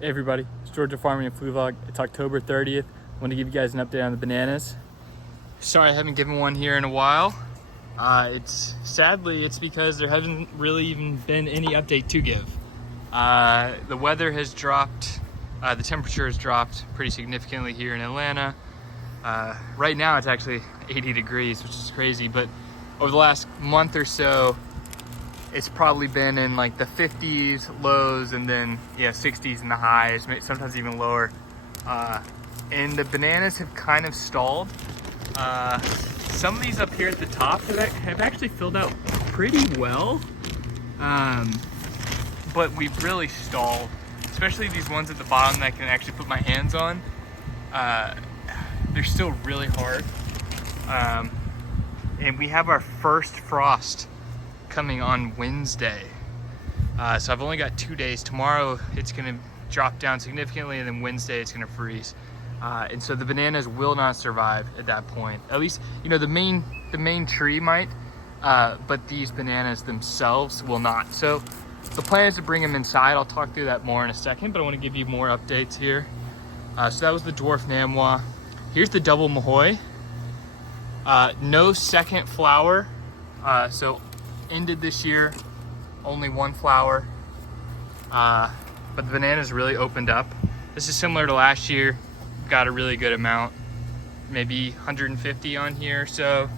Hey everybody, it's Georgia Farming and Food Vlog. It's October 30th. I want to give you guys an update on the bananas. Sorry I haven't given one here in a while. Sadly it's because there hasn't really even been any update to give. The weather has dropped, the temperature has dropped pretty significantly here in Atlanta. Right now it's actually 80 degrees, which is crazy, but over the last month or so, it's probably been in like the 50s lows and then 60s in the highs, sometimes even lower. And the bananas have kind of stalled. Some of these up here at the top have actually filled out pretty well, but we've really stalled, especially these ones at the bottom that I can actually put my hands on. They're still really hard. And we have our first frost coming on Wednesday. So I've only got 2 days. Tomorrow it's gonna drop down significantly, and then Wednesday it's gonna freeze. And so the bananas will not survive at that point. At least, the main tree might, but these bananas themselves will not. So the plan is to bring them inside. I'll talk through that more in a second, but I wanna give you more updates here. So that was the dwarf namwah. Here's the double mahoy. No second flower, so ended this year, only one flower, but the bananas really opened up. This is similar to last year, got a really good amount, maybe 150 on here, so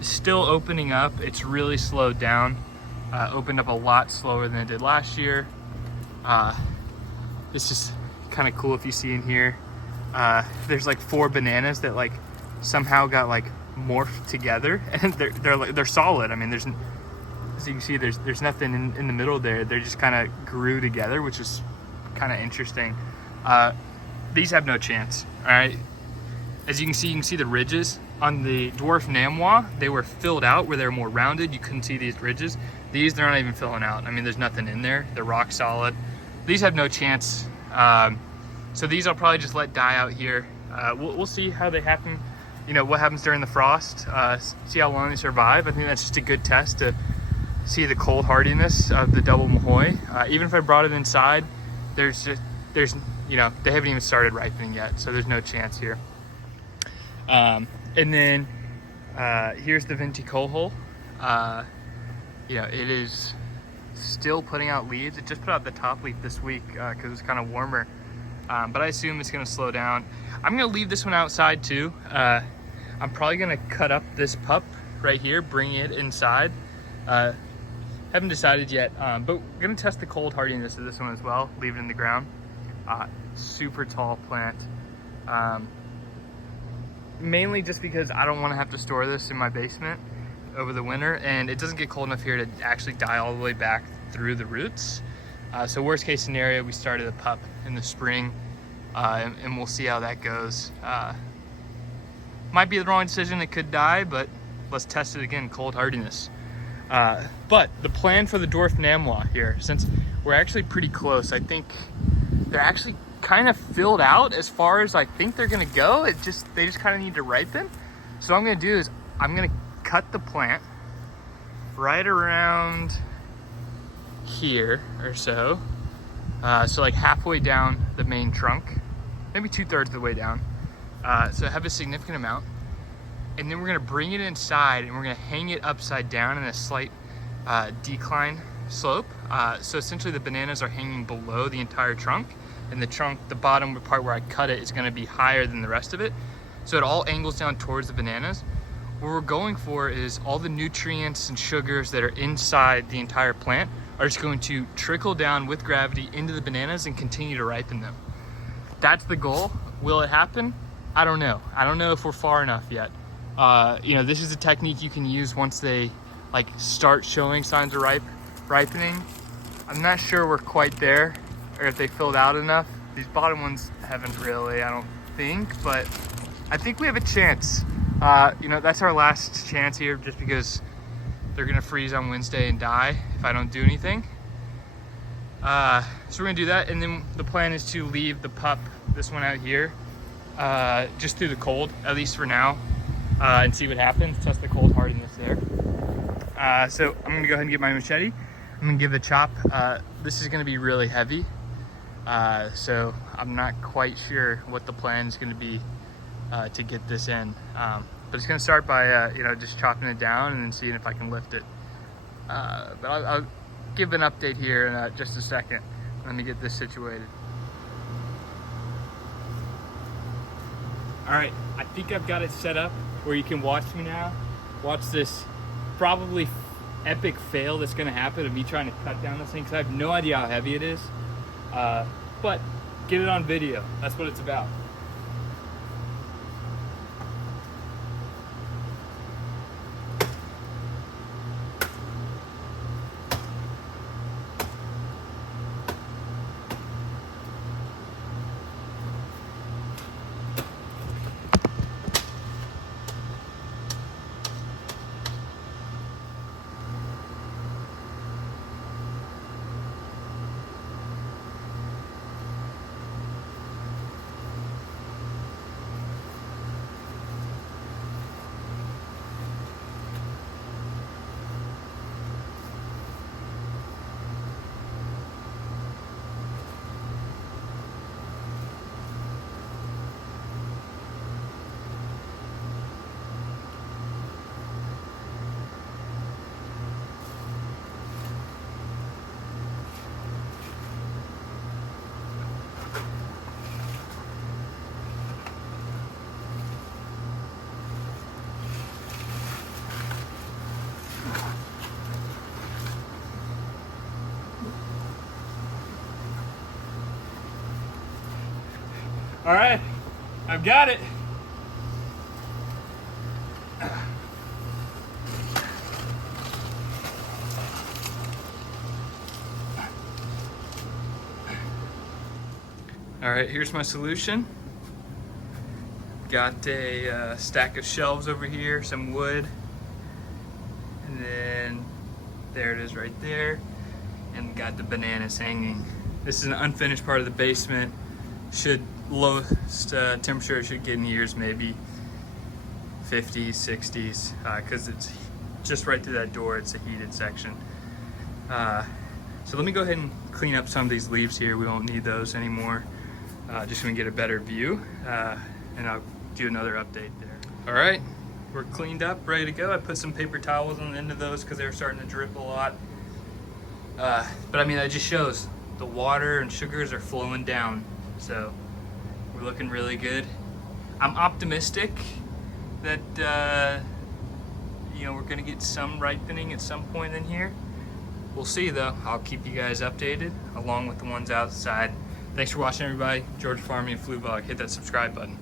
still opening up. It's really slowed down, opened up a lot slower than it did last year. This is kind of cool if you see in here, there's like 4 bananas that like somehow got like morphed together, and they're solid. I mean, as you can see, there's nothing in the middle there. They just kind of grew together, which is kind of interesting. These have no chance. All right, as you can see the ridges on the dwarf namwah. They were filled out where they're more rounded. You couldn't see these ridges. They're not even filling out. I mean, there's nothing in there. They're rock solid. These have no chance. So these I'll probably just let die out here. We'll see how they happen. What happens during the frost, see how long they survive. I think that's just a good test to see the cold hardiness of the double mahoy. Even if I brought it inside, they haven't even started ripening yet, so there's no chance here. And then here's the venti cohol. It is still putting out leaves. It just put out the top leaf this week because it's kind of warmer, but I assume it's gonna slow down. I'm gonna leave this one outside too. I'm probably gonna cut up this pup right here, bring it inside. Haven't decided yet, but we're gonna test the cold hardiness of this one as well, leave it in the ground. Super tall plant. Mainly just because I don't wanna have to store this in my basement over the winter, and it doesn't get cold enough here to actually die all the way back through the roots. So worst case scenario, we started a pup in the spring, and we'll see how that goes. Might be the wrong decision, it could die, but let's test it again, cold hardiness. But the plan for the dwarf namwah here, since we're actually pretty close, I think they're actually kind of filled out as far as I think they're gonna go. They just kind of need to ripen. So what I'm gonna do is I'm gonna cut the plant right around here or so. So like halfway down the main trunk, maybe 2/3 of the way down. So I have a significant amount, and then we're gonna bring it inside and we're gonna hang it upside down in a slight decline slope. So essentially the bananas are hanging below the entire trunk, and the bottom part where I cut it is gonna be higher than the rest of it. So it all angles down towards the bananas. What we're going for is all the nutrients and sugars that are inside the entire plant are just going to trickle down with gravity into the bananas and continue to ripen them. That's the goal. Will it happen? I don't know. I don't know if we're far enough yet. This is a technique you can use once they like start showing signs of ripening. I'm not sure we're quite there, or if they filled out enough. These bottom ones haven't really, I don't think, but I think we have a chance. That's our last chance here, just because they're gonna freeze on Wednesday and die if I don't do anything. So we're gonna do that, and then the plan is to leave the pup, this one out here, just through the cold, at least for now, and see what happens, test the cold hardiness there. So I'm gonna go ahead and get my machete. I'm gonna give it a chop. This is gonna be really heavy. So I'm not quite sure what the plan is going to be to get this in. But it's going to start by you know, just chopping it down and then seeing if I can lift it. But I'll give an update here in just a second. Let me get this situated. All right, I think I've got it set up where you can watch me now. Watch this probably epic fail that's gonna happen of me trying to cut down this thing, because I have no idea how heavy it is. But get it on video, that's what it's about. All right, I've got it. All right, here's my solution. Got a stack of shelves over here, some wood, and then there it is right there, and got the bananas hanging. This is an unfinished part of the basement. Lowest temperature should get in years maybe 50s, 60s, because it's just right through that door. It's a heated section. So let me go ahead and clean up some of these leaves here. We won't need those anymore. Just so we can get a better view, and I'll do another update there. All right, we're cleaned up, ready to go. I put some paper towels on the end of those because they were starting to drip a lot. But I mean, that just shows the water and sugars are flowing down. So we're looking really good. I'm optimistic that you know, we're gonna get some ripening at some point in here. We'll see though. I'll keep you guys updated along with the ones outside. Thanks for watching, everybody. Georgia Farming and Flu Vlog. Hit that subscribe button.